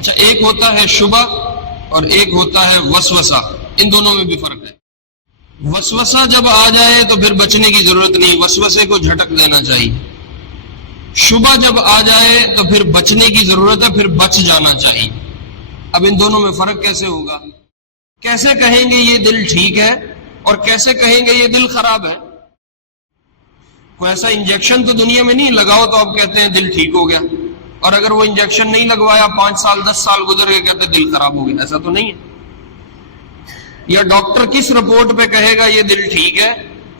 اچھا، ایک ہوتا ہے شبہ اور ایک ہوتا ہے وسوسہ، ان دونوں میں بھی فرق ہے۔ وسوسہ جب آ جائے تو پھر بچنے کی ضرورت نہیں، وسوسے کو جھٹک دینا چاہیے۔ شبہ جب آ جائے تو پھر بچنے کی ضرورت ہے، پھر بچ جانا چاہیے۔ اب ان دونوں میں فرق کیسے ہوگا؟ کیسے کہیں گے یہ دل ٹھیک ہے اور کیسے کہیں گے یہ دل خراب ہے؟ کوئی ایسا انجیکشن تو دنیا میں نہیں لگاؤ تو آپ کہتے ہیں دل ٹھیک ہو گیا، اور اگر وہ انجیکشن نہیں لگوایا 5 سال 10 سال گزر گئے کہتے ہیں دل خراب ہو گیا، ایسا تو نہیں ہے۔ یا ڈاکٹر کس رپورٹ پہ کہے گا یہ دل ٹھیک ہے،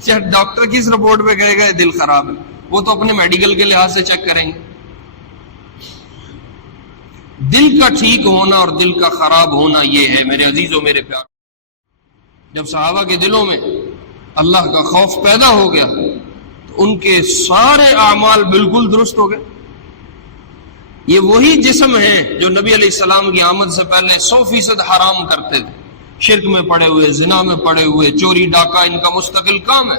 یا ڈاکٹر کس رپورٹ پہ کہے گا یہ دل خراب ہے؟ وہ تو اپنے میڈیکل کے لحاظ سے چیک کریں گے۔ دل کا ٹھیک ہونا اور دل کا خراب ہونا یہ ہے میرے عزیزوں میرے پیار۔ جب صحابہ کے دلوں میں اللہ کا خوف پیدا ہو گیا تو ان کے سارے اعمال بالکل درست ہو گئے۔ یہ وہی جسم ہے جو نبی علیہ السلام کی آمد سے پہلے 100% حرام کرتے تھے، شرک میں پڑے ہوئے، زنا میں پڑے ہوئے، چوری ڈاکہ ان کا مستقل کام ہے۔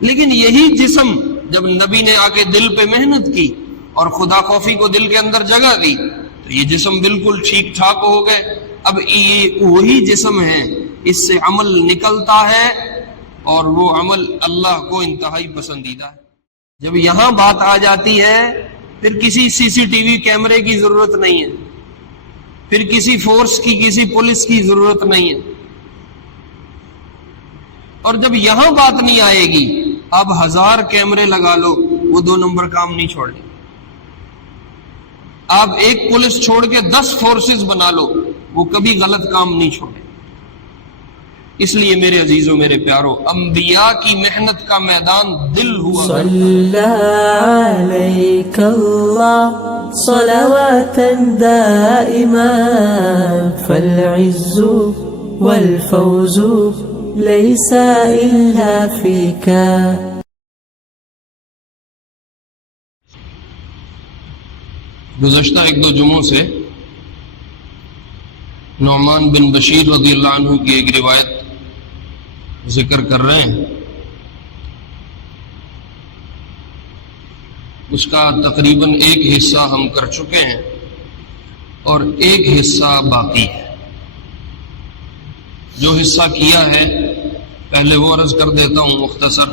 لیکن یہی جسم جب نبی نے آ کے دل پہ محنت کی اور خدا خوفی کو دل کے اندر جگہ دی تو یہ جسم بالکل ٹھیک ٹھاک ہو گئے۔ اب یہ وہی جسم ہے، اس سے عمل نکلتا ہے اور وہ عمل اللہ کو انتہائی پسندیدہ ہے۔ جب یہاں بات آ جاتی ہے پھر کسی CCTV کیمرے کی ضرورت نہیں ہے، پھر کسی فورس کی، کسی پولیس کی ضرورت نہیں ہے۔ اور جب یہاں بات نہیں آئے گی، اب 1000 کیمرے لگا لو وہ 2 نمبر کام نہیں چھوڑے۔ آپ ایک پولیس چھوڑ کے 10 فورسز بنا لو وہ کبھی غلط کام نہیں چھوڑے۔ اس لیے میرے عزیزوں میرے پیارو، انبیاء کی محنت کا میدان دل ہوا۔ صلی علیک اللہ صلواتا دائما فالعز والفوز لیس الا فیک۔ گزشتہ 1-2 جمعوں سے نعمان بن بشیر رضی اللہ عنہ کی ایک روایت ذکر کر رہے ہیں، اس کا تقریباً ایک حصہ ہم کر چکے ہیں اور ایک حصہ باقی ہے۔ جو حصہ کیا ہے پہلے وہ عرض کر دیتا ہوں مختصر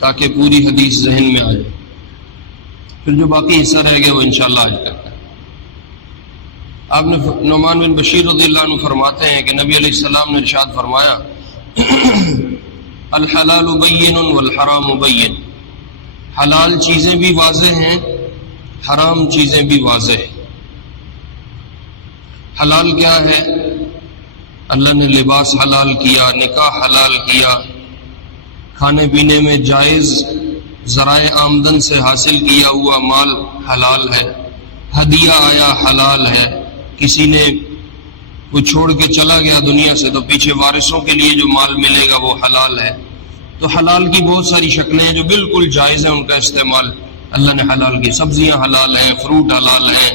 تاکہ پوری حدیث ذہن میں آ جائے، پھر جو باقی حصہ رہ گیا وہ انشاءاللہ آج کرتے ہیں۔ آپ نے نعمان بن بشیر رضی اللہ عنہ فرماتے ہیں کہ نبی علیہ السلام نے ارشاد فرمایا الحلال بین والحرام بین، حلال چیزیں بھی واضح ہیں، حرام چیزیں بھی واضح ہیں۔ حلال کیا ہے؟ اللہ نے لباس حلال کیا، نکاح حلال کیا، کھانے پینے میں جائز ذرائع آمدن سے حاصل کیا ہوا مال حلال ہے، ہدیہ آیا حلال ہے، کسی نے وہ چھوڑ کے چلا گیا دنیا سے تو پیچھے وارثوں کے لیے جو مال ملے گا وہ حلال ہے۔ تو حلال کی بہت ساری شکلیں ہیں جو بالکل جائز ہیں، ان کا استعمال اللہ نے حلال کی۔ سبزیاں حلال ہیں، فروٹ حلال ہیں،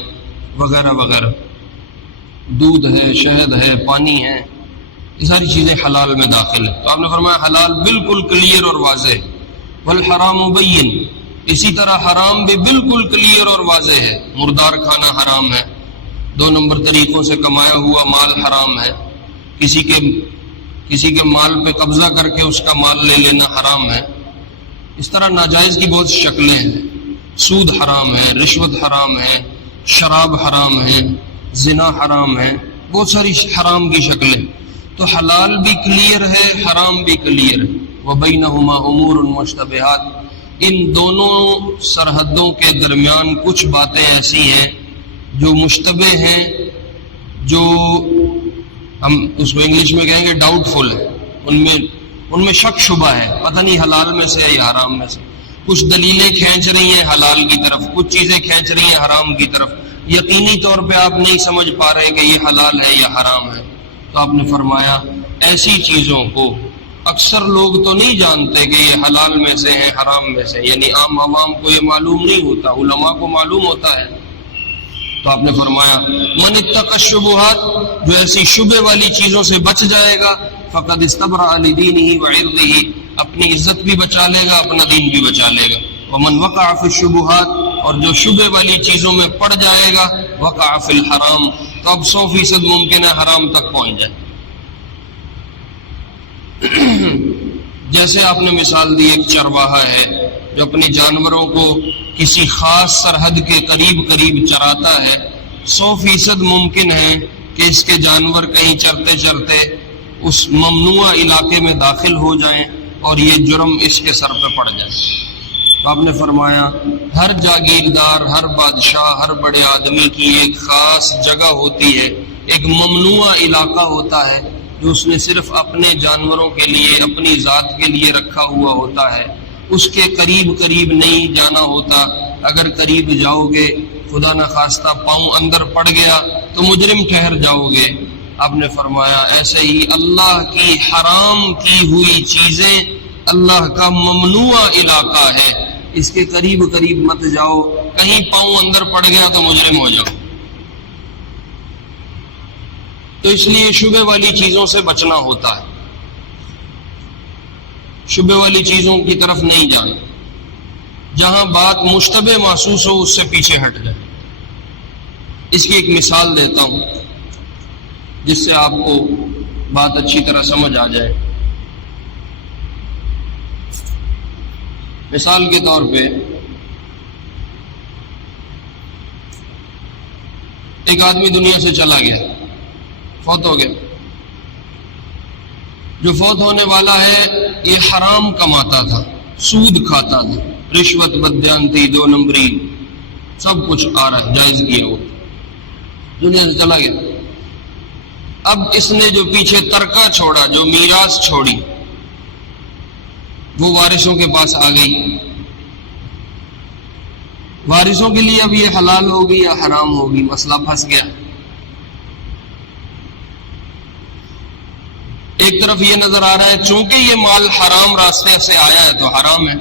وغیرہ وغیرہ، دودھ ہے، شہد ہے، پانی ہے، یہ ساری چیزیں حلال میں داخل ہیں۔ تو آپ نے فرمایا حلال بالکل کلیئر اور واضح، والحرام بین، اسی طرح حرام بھی بالکل کلیئر اور واضح ہے۔ مردار کھانا حرام ہے، 2 نمبر طریقوں سے کمایا ہوا مال حرام ہے، کسی کے مال پہ قبضہ کر کے اس کا مال لے لینا حرام ہے۔ اس طرح ناجائز کی بہت شکلیں ہیں، سود حرام ہے، رشوت حرام ہے، شراب حرام ہے، زنا حرام ہے، بہت ساری حرام کی شکلیں۔ تو حلال بھی کلیئر ہے، حرام بھی کلیئر ہے۔ وبینہما امور مشتبہات، ان دونوں سرحدوں کے درمیان کچھ باتیں ایسی ہیں جو مشتبہ ہیں، جو ہم اس کو انگلش میں کہیں گے ڈاؤٹ فل ہے، ان میں شک شبہ ہے، پتہ نہیں حلال میں سے ہے یا حرام میں سے۔ کچھ دلیلیں کھینچ رہی ہیں حلال کی طرف، کچھ چیزیں کھینچ رہی ہیں حرام کی طرف، یقینی طور پہ آپ نہیں سمجھ پا رہے کہ یہ حلال ہے یا حرام ہے۔ تو آپ نے فرمایا ایسی چیزوں کو اکثر لوگ تو نہیں جانتے کہ یہ حلال میں سے ہے حرام میں سے، یعنی عام عوام کو یہ معلوم نہیں ہوتا، علماء کو معلوم ہوتا ہے۔ تو آپ نے فرمایا من اتقى الشبہات، جو ایسی شبہ والی چیزوں سے بچ جائے گا، فقد استبرأ لدینہ وعرضہ، اپنی عزت بھی بچا لے گا، اپنا دین بھی بچا لے گا۔ ومن وقع فی الشبہات، اور جو شبہ والی چیزوں میں پڑ جائے گا وقع فی الحرام، تو اب 100% ممکن ہے حرام تک پہنچ جائے۔ جیسے آپ نے مثال دی، ایک چرواہا ہے جو اپنے جانوروں کو کسی خاص سرحد کے قریب قریب چراتا ہے، 100% ممکن ہے کہ اس کے جانور کہیں چرتے چرتے اس ممنوع علاقے میں داخل ہو جائیں اور یہ جرم اس کے سر پہ پڑ جائے۔ تو آپ نے فرمایا ہر جاگیردار، ہر بادشاہ، ہر بڑے آدمی کی ایک خاص جگہ ہوتی ہے، ایک ممنوع علاقہ ہوتا ہے جو اس نے صرف اپنے جانوروں کے لیے، اپنی ذات کے لیے رکھا ہوا ہوتا ہے، اس کے قریب قریب نہیں جانا ہوتا۔ اگر قریب جاؤ گے خدا نخواستہ پاؤں اندر پڑ گیا تو مجرم ٹھہر جاؤ گے۔ آپ نے فرمایا ایسے ہی اللہ کی حرام کی ہوئی چیزیں اللہ کا ممنوع علاقہ ہے، اس کے قریب قریب مت جاؤ، کہیں پاؤں اندر پڑ گیا تو مجرم ہو جاؤ۔ تو اس لیے شبہ والی چیزوں سے بچنا ہوتا ہے، شبہ والی چیزوں کی طرف نہیں جانا، جہاں بات مشتبہ محسوس ہو اس سے پیچھے ہٹ جائے۔ اس کی ایک مثال دیتا ہوں جس سے آپ کو بات اچھی طرح سمجھ آ جائے۔ مثال کے طور پہ ایک آدمی دنیا سے چلا گیا، فوت ہو گیا۔ جو فوت ہونے والا ہے یہ حرام کماتا تھا، سود کھاتا تھا، رشوت، بددیانتی، 2 نمبری، سب کچھ آ رہا ہے، جائز کیا وہ، دنیا سے چلا گیا۔ اب اس نے جو پیچھے ترکہ چھوڑا، جو میراث چھوڑی، وہ وارثوں کے پاس آ گئی۔ وارثوں کے لیے اب یہ حلال ہوگی یا حرام ہوگی، مسئلہ پھنس گیا۔ ایک طرف یہ نظر آ رہا ہے چونکہ یہ مال حرام راستے سے آیا ہے تو حرام ہے،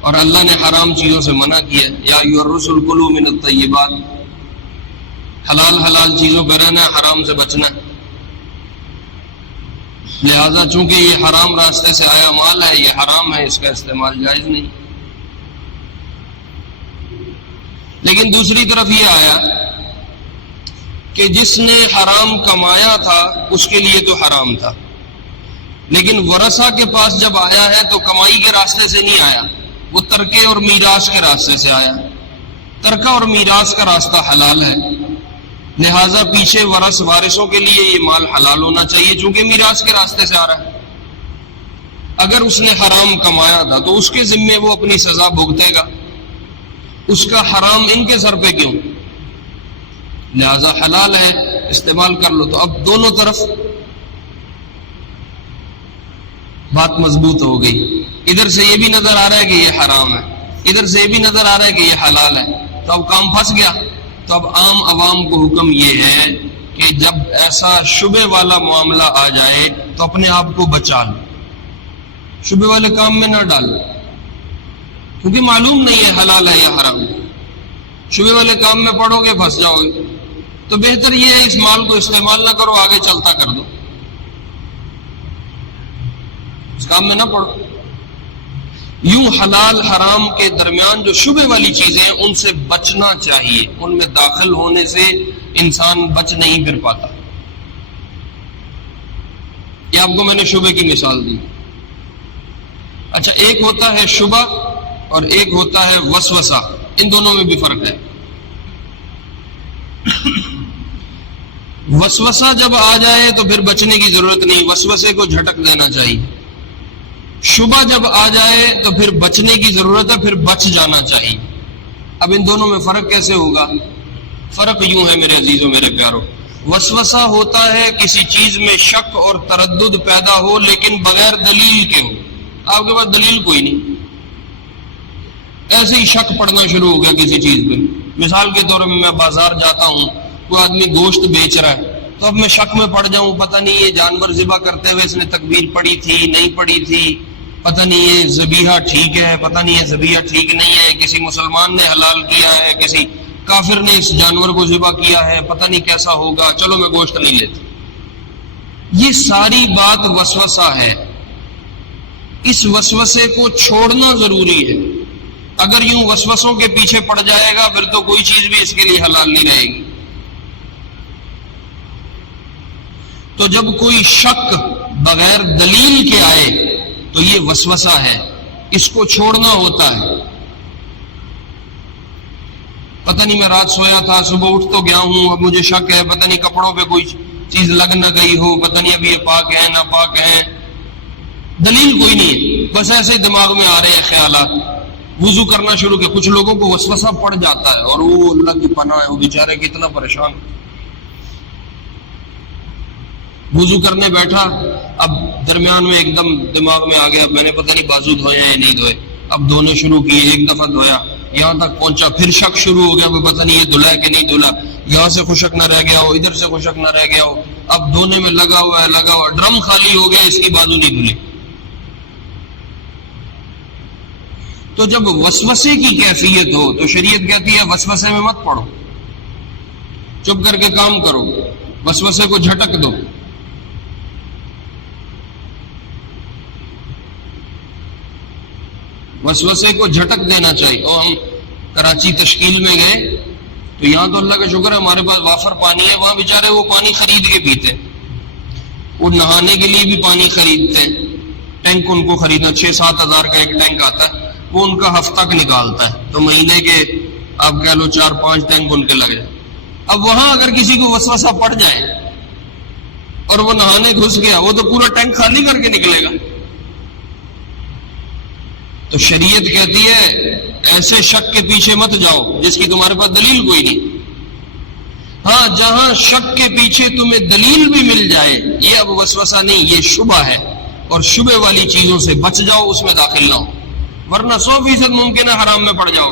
اور اللہ نے حرام چیزوں سے منع کیا، یا ایھا الرسل کلوا من الطیبات، حلال چیزوں کا رہنا ہے، حرام سے بچنا ہے۔ لہذا چونکہ یہ حرام راستے سے آیا مال ہے، یہ حرام ہے، اس کا استعمال جائز نہیں۔ لیکن دوسری طرف یہ آیا کہ جس نے حرام کمایا تھا اس کے لیے تو حرام تھا، لیکن ورثہ کے پاس جب آیا ہے تو کمائی کے راستے سے نہیں آیا، وہ ترکے اور میراث کے راستے سے آیا۔ ترکہ اور میراث کا راستہ حلال ہے، لہٰذا پیچھے وارثوں کے لیے یہ مال حلال ہونا چاہیے چونکہ میراث کے راستے سے آ رہا ہے۔ اگر اس نے حرام کمایا تھا تو اس کے ذمے وہ اپنی سزا بھگتے گا، اس کا حرام ان کے سر پہ کیوں؟ لہذا حلال ہے، استعمال کر لو۔ تو اب دونوں طرف بات مضبوط ہو گئی، ادھر سے یہ بھی نظر آ رہا ہے کہ یہ حرام ہے، ادھر سے یہ بھی نظر آ رہا ہے کہ یہ حلال ہے، تو اب کام پھنس گیا۔ تو اب عام عوام کو حکم یہ ہے کہ جب ایسا شبہ والا معاملہ آ جائے تو اپنے آپ کو بچا لو، شبہ والے کام میں نہ ڈالو، کیونکہ معلوم نہیں ہے حلال ہے یا حرام ہے۔ شبہ والے کام میں پڑو گے پھنس جاؤ گے، تو بہتر یہ ہے اس مال کو استعمال نہ کرو، آگے چلتا کر دو، اس کام میں نہ پڑو۔ یوں حلال حرام کے درمیان جو شبہ والی چیزیں ہیں ان سے بچنا چاہیے، ان میں داخل ہونے سے انسان بچ نہیں پھر پاتا۔ یہ آپ کو میں نے شبہ کی مثال دی۔ اچھا، ایک ہوتا ہے شبہ اور ایک ہوتا ہے وسوسہ، ان دونوں میں بھی فرق ہے۔ وسوسہ جب آ جائے تو پھر بچنے کی ضرورت نہیں، وسوسے کو جھٹک دینا چاہیے۔ شبہ جب آ جائے تو پھر بچنے کی ضرورت ہے، پھر بچ جانا چاہیے۔ اب ان دونوں میں فرق کیسے ہوگا؟ فرق یوں ہے میرے عزیزوں، میرے پیاروں، وسوسہ ہوتا ہے کسی چیز میں شک اور تردد پیدا ہو لیکن بغیر دلیل کے ہو، آپ کے پاس دلیل کوئی نہیں، ایسے ہی شک پڑنا شروع ہو گیا کسی چیز پہ۔ مثال کے طور میں بازار جاتا ہوں، کوئی آدمی گوشت بیچ رہا ہے، تو اب میں شک میں پڑ جاؤں، پتہ نہیں یہ جانور ذبح کرتے ہوئے اس نے تکبیر پڑھی تھی نہیں پڑھی تھی، پتہ نہیں یہ ذبیحہ ٹھیک ہے، پتہ نہیں یہ ذبیحہ ٹھیک نہیں ہے، کسی مسلمان نے حلال کیا ہے، کسی کافر نے اس جانور کو ذبح کیا ہے، پتہ نہیں کیسا ہوگا، چلو میں گوشت نہیں لیتا۔ یہ ساری بات وسوسہ ہے، اس وسوسے کو چھوڑنا ضروری ہے۔ اگر یوں وسوسوں کے پیچھے پڑ جائے گا پھر تو کوئی چیز بھی اس کے لیے حلال نہیں رہے گی۔ تو جب کوئی شک بغیر دلیل کے آئے تو یہ وسوسہ ہے، اس کو چھوڑنا ہوتا ہے۔ پتہ نہیں میں رات سویا تھا، صبح اٹھ تو گیا ہوں، اب مجھے شک ہے، پتہ نہیں کپڑوں پہ کوئی چیز لگ نہ گئی ہو، پتہ نہیں اب یہ پاک ہے نہ پاک ہے، دلیل کوئی نہیں ہے، بس ایسے دماغ میں آ رہے ہیں خیالات۔ وضو کرنا شروع کیا، کچھ لوگوں کو وسوسہ پڑ جاتا ہے اور وہ اللہ کی پناہ ہے، وہ بیچارے کتنا پریشان۔ وضو کرنے بیٹھا، اب درمیان میں ایک دم دماغ میں آ گیا، میں نے پتہ نہیں بازو دھوئے ہیں یا نہیں دھوئے، اب دھونے شروع کیے، ایک دفعہ دھویا، یہاں تک پہنچا، پھر شک شروع ہو گیا، وہ پتہ نہیں یہ دھلا ہے کہ نہیں دھلا، یہاں سے خشک نہ رہ گیا ہو، ادھر سے خشک نہ رہ گیا ہو، اب دھونے میں لگا ہوا ہے، ڈرم خالی ہو گیا، اس کی بازو نہیں دھلی۔ تو جب وسوسے کی کیفیت ہو تو شریعت کہتی ہے وسوسے میں مت پڑو، چپ کر کے کام کرو، وسوسے کو جھٹک دو۔ وسوسے کو جھٹک دینا چاہیے۔ اور ہم کراچی تشکیل میں گئے تو یہاں تو اللہ کا شکر ہے ہمارے پاس وافر پانی ہے، وہاں بیچارے وہ پانی خرید کے پیتے ہیں، وہ نہانے کے لیے بھی پانی خریدتے ہیں، ٹینک ان کو خریدنا 6-7 ہزار کا ایک ٹینک آتا ہے، وہ ان کا ہفتہ نکالتا ہے، تو مہینے کے آپ کہہ لو 4-5 ٹینک ان کے لگ جائے۔ اب وہاں اگر کسی کو وسوسہ پڑ جائے اور وہ نہانے گھس گیا، وہ تو پورا ٹینک خالی کر کے نکلے گا۔ تو شریعت کہتی ہے ایسے شک کے پیچھے مت جاؤ جس کی تمہارے پاس دلیل کوئی نہیں۔ ہاں جہاں شک کے پیچھے تمہیں دلیل بھی مل جائے یہ اب وسوسہ نہیں، یہ شبہ ہے، اور شبہ والی چیزوں سے بچ جاؤ، اس میں داخل نہ ہو، ورنہ 100% ممکن ہے حرام میں پڑ جاؤ۔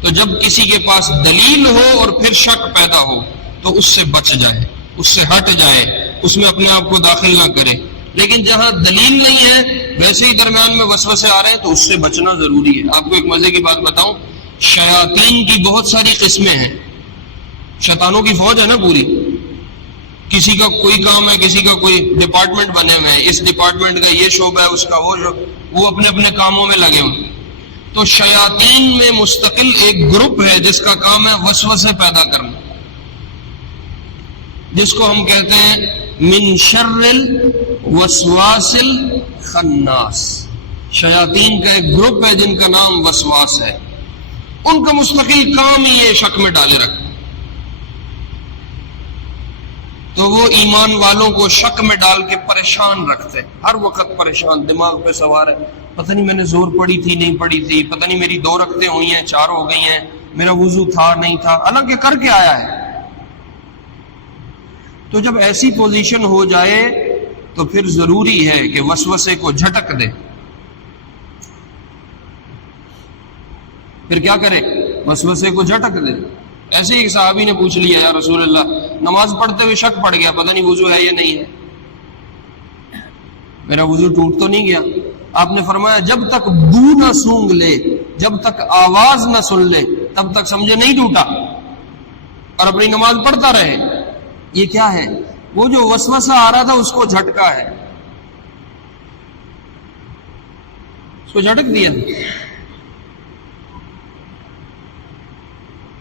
تو جب کسی کے پاس دلیل ہو اور پھر شک پیدا ہو تو اس سے بچ جائے، اس سے ہٹ جائے، اس میں اپنے آپ کو داخل نہ کرے۔ لیکن جہاں دلیل نہیں ہے، ویسے ہی درمیان میں وسوسے آ رہے ہیں، تو اس سے بچنا ضروری ہے۔ آپ کو ایک مزے کی بات بتاؤں، شیاطین کی بہت ساری قسمیں ہیں، شیطانوں کی فوج ہے نا پوری، کسی کا کوئی کام ہے، کسی کا کوئی ڈپارٹمنٹ بنے ہوئے ہیں، اس ڈپارٹمنٹ کا یہ شعبہ ہے، اس کا وہ شعبہ، وہ اپنے اپنے کاموں میں لگے ہوئے۔ تو شیاطین میں مستقل ایک گروپ ہے جس کا کام ہے وسوسے پیدا کرنا، جس کو ہم کہتے ہیں من شر الوسواس الخناس۔ شیاطین کا ایک گروپ ہے جن کا نام وسواس ہے، ان کا مستقل کام ہی یہ شک میں ڈالے رکھنا۔ تو وہ ایمان والوں کو شک میں ڈال کے پریشان رکھتے، ہر وقت پریشان، دماغ پہ سوار ہے، پتہ نہیں میں نے زور پڑی تھی نہیں پڑی تھی، پتہ نہیں میری 2 رکعتیں ہوئی ہیں 4 ہو گئی ہیں، میرا وضو تھا نہیں تھا، حالانکہ کر کے آیا ہے۔ تو جب ایسی پوزیشن ہو جائے تو پھر ضروری ہے کہ وسوسے کو جھٹک دے۔ پھر کیا کرے؟ وسوسے کو جھٹک دے۔ ایسے ہی ایک صحابی نے پوچھ لیا، یا رسول اللہ نماز پڑھتے ہوئے شک پڑ گیا، پتہ نہیں وضو ہے یا نہیں ہے، میرا وضو ٹوٹ تو نہیں گیا؟ آپ نے فرمایا جب تک بو نہ سونگ لے، جب تک آواز نہ سن لے، تب تک سمجھے نہیں ٹوٹا، اور اپنی نماز پڑھتا رہے۔ یہ کیا ہے؟ وہ جو وسوسہ آ رہا تھا اس کو جھٹکا ہے، اس کو جھٹک دیا۔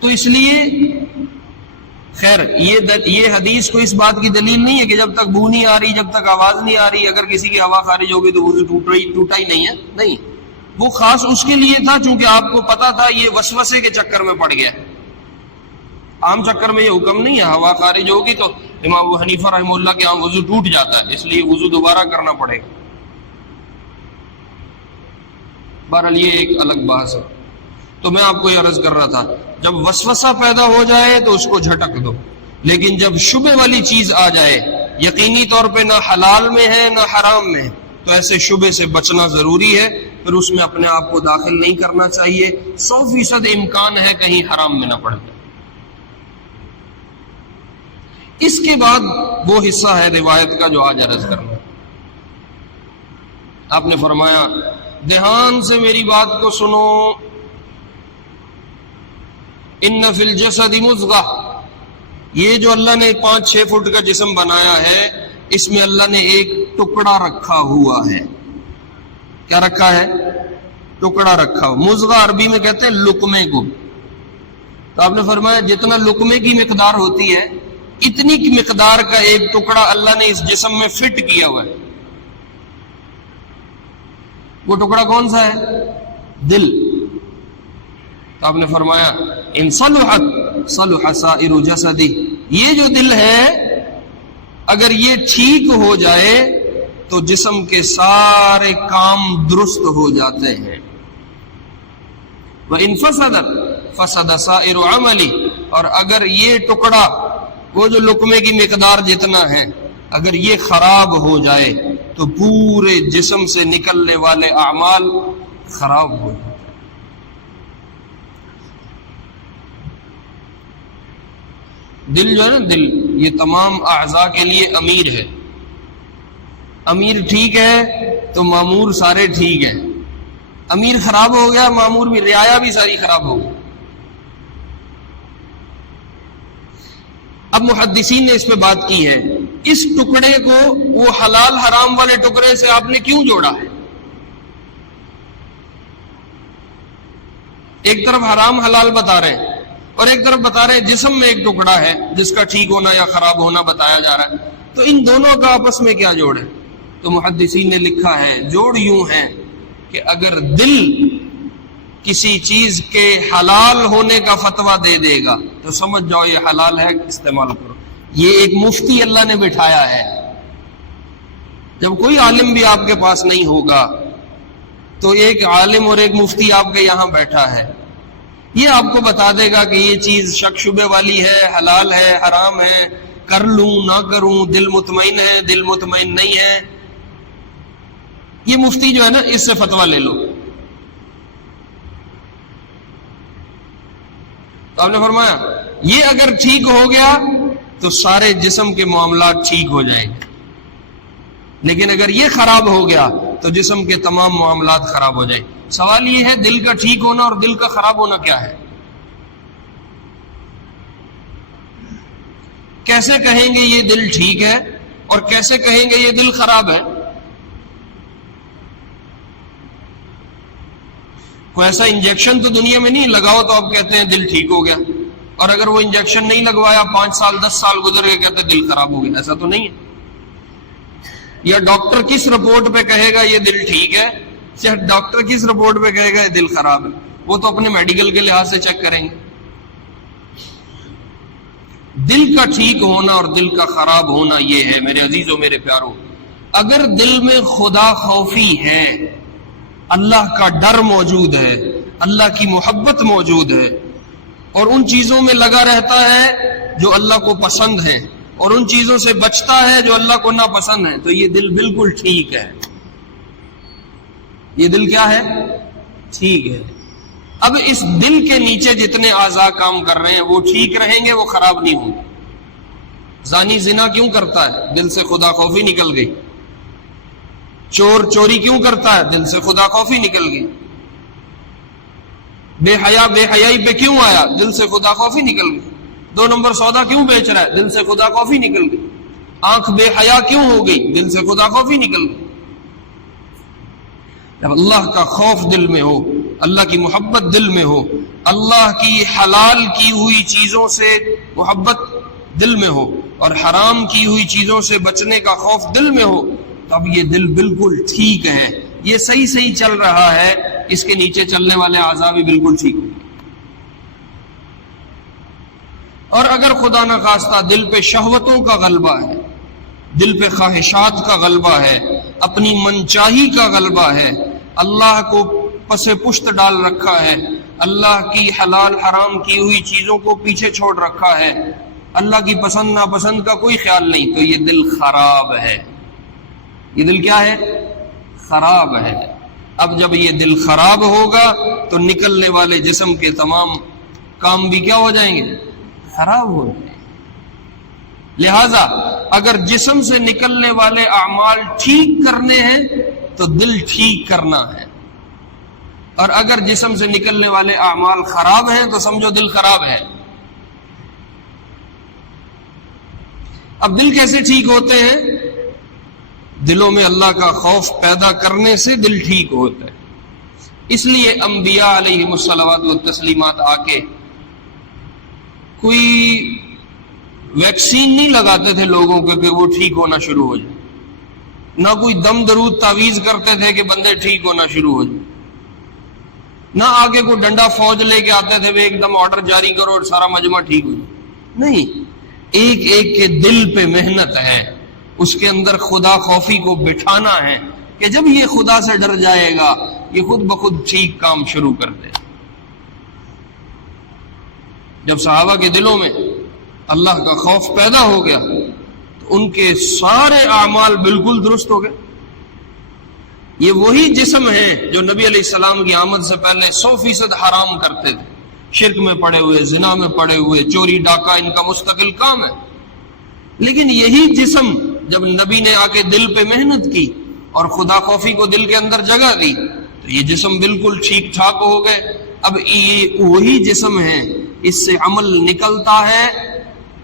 تو اس لیے خیر یہ حدیث کو اس بات کی دلیل نہیں ہے کہ جب تک بو نہیں آ رہی، جب تک آواز نہیں آ رہی، اگر کسی کی ہوا خارج ہوگی تو وضو ٹوٹا ہی نہیں ہے، نہیں، وہ خاص اس کے لیے تھا چونکہ آپ کو پتا تھا یہ وسوسے کے چکر میں پڑ گیا۔ عام چکر میں یہ حکم نہیں ہے، ہوا خارج ہوگی تو امام ابو حنیفہ رحمہ اللہ کے یہاں وضو ٹوٹ جاتا ہے، اس لیے وضو دوبارہ کرنا پڑے گا۔ بہرحال یہ ایک الگ بحث ہے۔ تو میں آپ کو یہ عرض کر رہا تھا، جب وسوسہ پیدا ہو جائے تو اس کو جھٹک دو، لیکن جب شبہ والی چیز آ جائے، یقینی طور پہ نہ حلال میں ہے نہ حرام میں ہے، تو ایسے شبہ سے بچنا ضروری ہے، پھر اس میں اپنے آپ کو داخل نہیں کرنا چاہیے۔ 100% امکان ہے کہیں حرام میں نہ پڑ جائے۔ اس کے بعد وہ حصہ ہے روایت کا جو آج عرض کرنا۔ آپ نے فرمایا دھیان سے میری بات کو سنو، ان فی الجسد مضغہ، یہ جو اللہ نے 5-6 فٹ کا جسم بنایا ہے، اس میں اللہ نے ایک ٹکڑا رکھا ہوا ہے۔ کیا رکھا ہے؟ ٹکڑا رکھا ہو. مضغہ عربی میں کہتے ہیں لقمے کو. تو آپ نے فرمایا جتنا لقمے کی مقدار ہوتی ہے اتنی کی مقدار کا ایک ٹکڑا اللہ نے اس جسم میں فٹ کیا ہوا ہے. وہ ٹکڑا کون سا ہے؟ دل. تو آپ نے فرمایا ان صلحت صلح سائر جسدی، یہ جو دل ہے اگر یہ ٹھیک ہو جائے تو جسم کے سارے کام درست ہو جاتے ہیں. وَإِن فَسَدَتْ فَسَدَ سَائِرُ عَمَلِهِ، اور اگر یہ ٹکڑا وہ جو لقمے کی مقدار جتنا ہے اگر یہ خراب ہو جائے تو پورے جسم سے نکلنے والے اعمال خراب ہو جائے. دل جو ہے نا، دل یہ تمام اعضاء کے لیے امیر ہے. امیر ٹھیک ہے تو مامور سارے ٹھیک ہیں. امیر خراب ہو گیا مامور بھی، رعایا بھی ساری خراب ہو گئی. اب محدثین نے اس پہ بات کی ہے، اس ٹکڑے کو وہ حلال حرام والے ٹکڑے سے آپ نے کیوں جوڑا ہے؟ ایک طرف حرام حلال بتا رہے ہیں اور ایک طرف بتا رہے ہیں جسم میں ایک ٹکڑا ہے جس کا ٹھیک ہونا یا خراب ہونا بتایا جا رہا ہے. تو ان دونوں کا آپس میں کیا جوڑ ہے؟ تو محدثین نے لکھا ہے جوڑ یوں ہے کہ اگر دل کسی چیز کے حلال ہونے کا فتویٰ دے دے گا تو سمجھ جاؤ یہ حلال ہے، استعمال کرو. یہ ایک مفتی اللہ نے بٹھایا ہے. جب کوئی عالم بھی آپ کے پاس نہیں ہوگا تو ایک عالم اور ایک مفتی آپ کے یہاں بیٹھا ہے. یہ آپ کو بتا دے گا کہ یہ چیز شک شبے والی ہے، حلال ہے، حرام ہے، کر لوں نہ کروں، دل مطمئن ہے، دل مطمئن نہیں ہے. یہ مفتی جو ہے نا اس سے فتویٰ لے لو. تو آپ نے فرمایا یہ اگر ٹھیک ہو گیا تو سارے جسم کے معاملات ٹھیک ہو جائیں گے، لیکن اگر یہ خراب ہو گیا تو جسم کے تمام معاملات خراب ہو جائیں. سوال یہ ہے دل کا ٹھیک ہونا اور دل کا خراب ہونا کیا ہے؟ کیسے کہیں گے یہ دل ٹھیک ہے اور کیسے کہیں گے یہ دل خراب ہے؟ کوئی ایسا انجیکشن تو دنیا میں نہیں لگاؤ تو آپ کہتے ہیں دل ٹھیک ہو گیا، اور اگر وہ انجیکشن نہیں لگوایا 5 سال 10 سال گزر گئے کہتے ہیں دل خراب ہو گیا. ایسا تو نہیں ہے. یا ڈاکٹر کس رپورٹ پہ کہے گا یہ دل ٹھیک ہے، یا ڈاکٹر کس رپورٹ پہ کہے گا یہ دل خراب ہے؟ وہ تو اپنے میڈیکل کے لحاظ سے چیک کریں گے. دل کا ٹھیک ہونا اور دل کا خراب ہونا یہ ہے میرے عزیزوں میرے پیاروں، اگر دل میں خدا خوفی ہے، اللہ کا ڈر موجود ہے، اللہ کی محبت موجود ہے، اور ان چیزوں میں لگا رہتا ہے جو اللہ کو پسند ہے اور ان چیزوں سے بچتا ہے جو اللہ کو ناپسند ہے، تو یہ دل بالکل ٹھیک ہے. یہ دل کیا ہے؟ ٹھیک ہے. اب اس دل کے نیچے جتنے اعضاء کام کر رہے ہیں وہ ٹھیک رہیں گے، وہ خراب نہیں ہوں گے. زانی زنا کیوں کرتا ہے؟ دل سے خدا خوفی نکل گئی. چور چوری کیوں کرتا ہے؟ دل سے خدا خوفی نکل گئی. بے حیا بے حیائی پہ کیوں آیا؟ دل سے خدا خوفی نکل گئی. 2 نمبر سودا کیوں بیچ رہا ہے؟ دل سے خدا خوفی نکل گئی. آنکھ بے حیا کیوں ہو گئی؟ دل سے خدا خوفی نکل گئی. جب اللہ کا خوف دل میں ہو، اللہ کی محبت دل میں ہو، اللہ کی حلال کی ہوئی چیزوں سے محبت دل میں ہو اور حرام کی ہوئی چیزوں سے بچنے کا خوف دل میں ہو، تب یہ دل بالکل ٹھیک ہے. یہ صحیح چل رہا ہے، اس کے نیچے چلنے والے اعضاء بھی بالکل ٹھیک ہوں. اور اگر خدا نہ خواستہ دل پہ شہوتوں کا غلبہ ہے، دل پہ خواہشات کا غلبہ ہے، اپنی منچاہی کا غلبہ ہے، اللہ کو پس پشت ڈال رکھا ہے، اللہ کی حلال حرام کی ہوئی چیزوں کو پیچھے چھوڑ رکھا ہے، اللہ کی پسند ناپسند کا کوئی خیال نہیں، تو یہ دل خراب ہے. یہ دل کیا ہے؟ خراب ہے. اب جب یہ دل خراب ہوگا تو نکلنے والے جسم کے تمام کام بھی کیا ہو جائیں گے؟ خراب ہو جائیں گے. لہذا اگر جسم سے نکلنے والے اعمال ٹھیک کرنے ہیں تو دل ٹھیک کرنا ہے، اور اگر جسم سے نکلنے والے اعمال خراب ہیں تو سمجھو دل خراب ہے. اب دل کیسے ٹھیک ہوتے ہیں؟ دلوں میں اللہ کا خوف پیدا کرنے سے دل ٹھیک ہوتا ہے. اس لیے انبیاء علیہم الصلوات والتسلیمات آ کے کوئی ویکسین نہیں لگاتے تھے لوگوں کو کہ وہ ٹھیک ہونا شروع ہو جائے، نہ کوئی دم درود تعویذ کرتے تھے کہ بندے ٹھیک ہونا شروع ہو جائے، نہ آگے کوئی ڈنڈا فوج لے کے آتے تھے ایک دم آرڈر جاری کرو اور سارا مجمع ٹھیک ہو جائے، نہیں، ایک ایک کے دل پہ محنت ہے، اس کے اندر خدا خوفی کو بٹھانا ہے کہ جب یہ خدا سے ڈر جائے گا یہ خود بخود ٹھیک کام شروع کر دے۔ جب صحابہ کے دلوں میں اللہ کا خوف پیدا ہو گیا تو ان کے سارے اعمال بالکل درست ہو گئے۔ یہ وہی جسم ہے جو نبی علیہ السلام کی آمد سے پہلے 100% حرام کرتے تھے، شرک میں پڑے ہوئے، زنا میں پڑے ہوئے، چوری ڈاکہ ان کا مستقل کام ہے، لیکن یہی جسم جب نبی نے آ کے دل پہ محنت کی اور خدا خوفی کو دل کے اندر جگہ دی تو یہ جسم بالکل ٹھیک ٹھاک ہو گئے۔ اب یہ وہی جسم ہے، اس سے عمل نکلتا ہے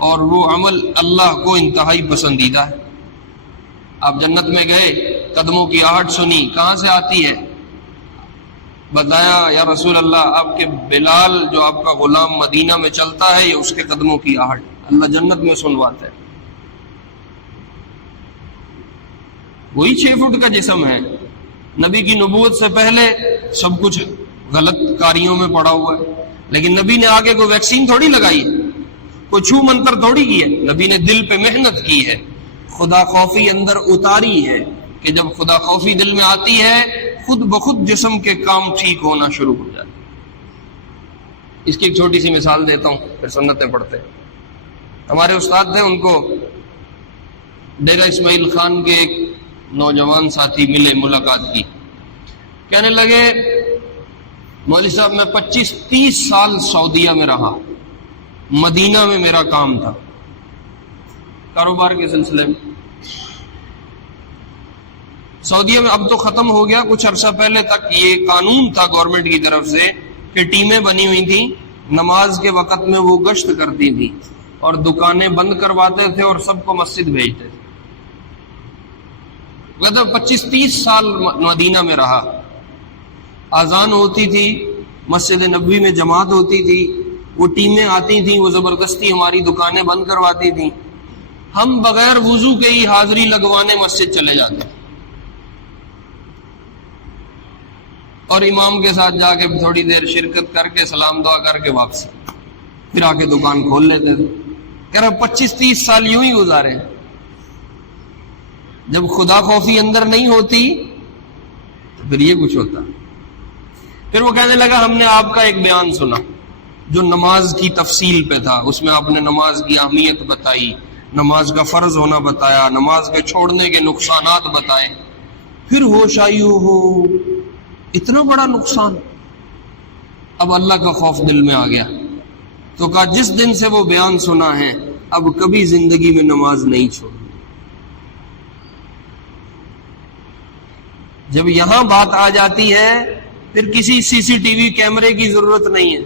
اور وہ عمل اللہ کو انتہائی پسندیدہ ہے۔ آپ جنت میں گئے، قدموں کی آہٹ سنی، کہاں سے آتی ہے؟ بتایا یا رسول اللہ آپ کے بلال جو آپ کا غلام مدینہ میں چلتا ہے یہ اس کے قدموں کی آہٹ، اللہ جنت میں سنواتا ہے۔ وہی 6 فٹ کا جسم ہے، نبی کی نبوت سے پہلے سب کچھ غلط کاریوں میں پڑا ہوا ہے، لیکن نبی نے آگے کوئی ویکسین تھوڑی لگائی ہے، کوئی چھو منتر تھوڑی کی ہے، نبی نے دل پہ محنت کی ہے، خدا خوفی اندر اتاری ہے کہ جب خدا خوفی دل میں آتی ہے خود بخود جسم کے کام ٹھیک ہونا شروع ہو جاتے۔ اس کی ایک چھوٹی سی مثال دیتا ہوں پھر سنتیں پڑھتے ہیں۔ ہمارے استاد تھے، ان کو ڈیرہ اسماعیل خان کے ایک نوجوان ساتھی ملے، ملاقات کی، کہنے لگے مولوی صاحب میں 25-30 سال سعودیہ میں رہا، مدینہ میں میرا کام تھا کاروبار کے سلسلے میں، سعودیہ میں اب تو ختم ہو گیا، کچھ عرصہ پہلے تک یہ قانون تھا گورنمنٹ کی طرف سے کہ ٹیمیں بنی ہوئی تھیں، نماز کے وقت میں وہ گشت کرتی تھی اور دکانیں بند کرواتے تھے اور سب کو مسجد بھیجتے تھے۔ مطلب 25-30 سال مدینہ میں رہا، اذان ہوتی تھی، مسجد نبوی میں جماعت ہوتی تھی، وہ ٹیمیں آتی تھیں، وہ زبردستی ہماری دکانیں بند کرواتی تھیں، ہم بغیر وضو کے ہی حاضری لگوانے مسجد چلے جاتے اور امام کے ساتھ جا کے تھوڑی دیر شرکت کر کے سلام دعا کر کے واپسی، پھر آ کے دکان کھول لیتے تھے۔ کہہ رہا 25-30 سال یوں ہی گزارے۔ جب خدا خوفی اندر نہیں ہوتی تو پھر یہ کچھ ہوتا۔ پھر وہ کہنے لگا ہم نے آپ کا ایک بیان سنا جو نماز کی تفصیل پہ تھا، اس میں آپ نے نماز کی اہمیت بتائی، نماز کا فرض ہونا بتایا، نماز کے چھوڑنے کے نقصانات بتائے، پھر ہوش آئی ہو اتنا بڑا نقصان۔ اب اللہ کا خوف دل میں آ گیا تو کہا جس دن سے وہ بیان سنا ہے اب کبھی زندگی میں نماز نہیں چھوڑی۔ جب یہاں بات آ جاتی ہے پھر کسی CCTV کیمرے کی ضرورت نہیں ہے،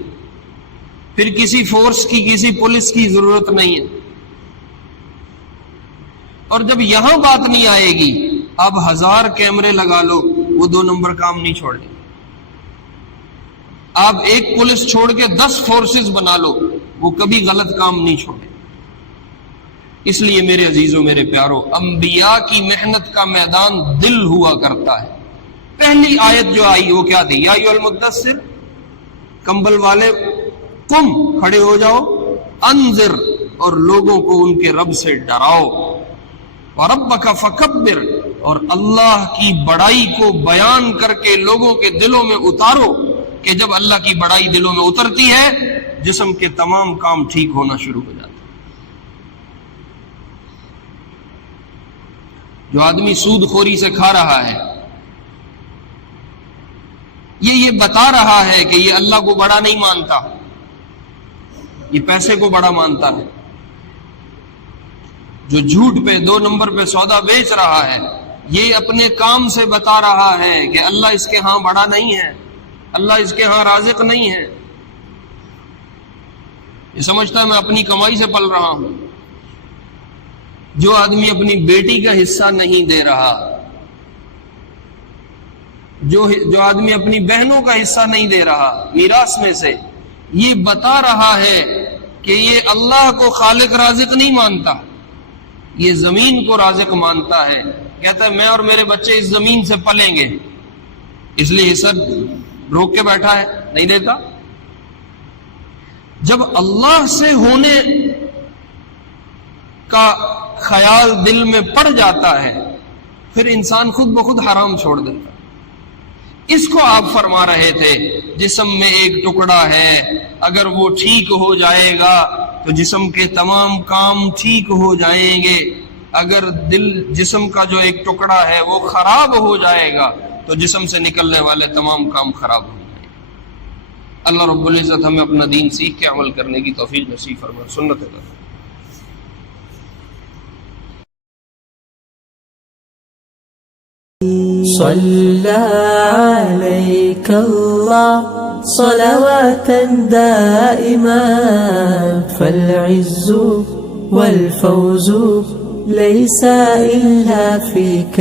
پھر کسی فورس کی، کسی پولیس کی ضرورت نہیں ہے، اور جب یہاں بات نہیں آئے گی اب 1000 کیمرے لگا لو وہ 2 نمبر کام نہیں چھوڑ گے، آپ ایک پولیس چھوڑ کے 10 فورسز بنا لو وہ کبھی غلط کام نہیں چھوڑے۔ اس لیے میرے عزیزوں، میرے پیاروں، انبیاء کی محنت کا میدان دل ہوا کرتا ہے۔ پہلی آیت جو آئی وہ کیا تھی؟ یا ایھا المدثر، کمبل والے، قم، کھڑے ہو جاؤ، انذر، اور لوگوں کو ان کے رب سے ڈراؤ، وَرَبَّكَ فَكَبِّرْ، اور اللہ کی بڑائی کو بیان کر کے لوگوں کے دلوں میں اتارو کہ جب اللہ کی بڑائی دلوں میں اترتی ہے جسم کے تمام کام ٹھیک ہونا شروع ہو جاتے ہیں۔ جو آدمی سود خوری سے کھا رہا ہے یہ بتا رہا ہے کہ یہ اللہ کو بڑا نہیں مانتا، یہ پیسے کو بڑا مانتا ہے۔ جو جھوٹ پہ 2 نمبر پہ سودا بیچ رہا ہے یہ اپنے کام سے بتا رہا ہے کہ اللہ اس کے ہاں بڑا نہیں ہے، اللہ اس کے ہاں رازق نہیں ہے، یہ سمجھتا ہے میں اپنی کمائی سے پل رہا ہوں۔ جو آدمی اپنی بیٹی کا حصہ نہیں دے رہا، جو آدمی اپنی بہنوں کا حصہ نہیں دے رہا میراث میں سے، یہ بتا رہا ہے کہ یہ اللہ کو خالق رازق نہیں مانتا، یہ زمین کو رازق مانتا ہے. کہتا ہے میں اور میرے بچے اس زمین سے پلیں گے، اس لیے حصہ روک کے بیٹھا ہے، نہیں دیتا. جب اللہ سے ہونے کا خیال دل میں پڑ جاتا ہے پھر انسان خود بخود حرام چھوڑ دیتا. اس کو آپ فرما رہے تھے جسم میں ایک ٹکڑا ہے، اگر وہ ٹھیک ہو جائے گا تو جسم کے تمام کام ٹھیک ہو جائیں گے، اگر جسم کا جو ایک ٹکڑا ہے وہ خراب ہو جائے گا تو جسم سے نکلنے والے تمام کام خراب ہو جائیں گے. اللہ رب العزت ہمیں اپنا دین سیکھ کے عمل کرنے کی توفیق نصیب فرمائے. سنت ہے. صلى عليك الله صلواتا دائما فالعز والفوز ليس إلا فيك.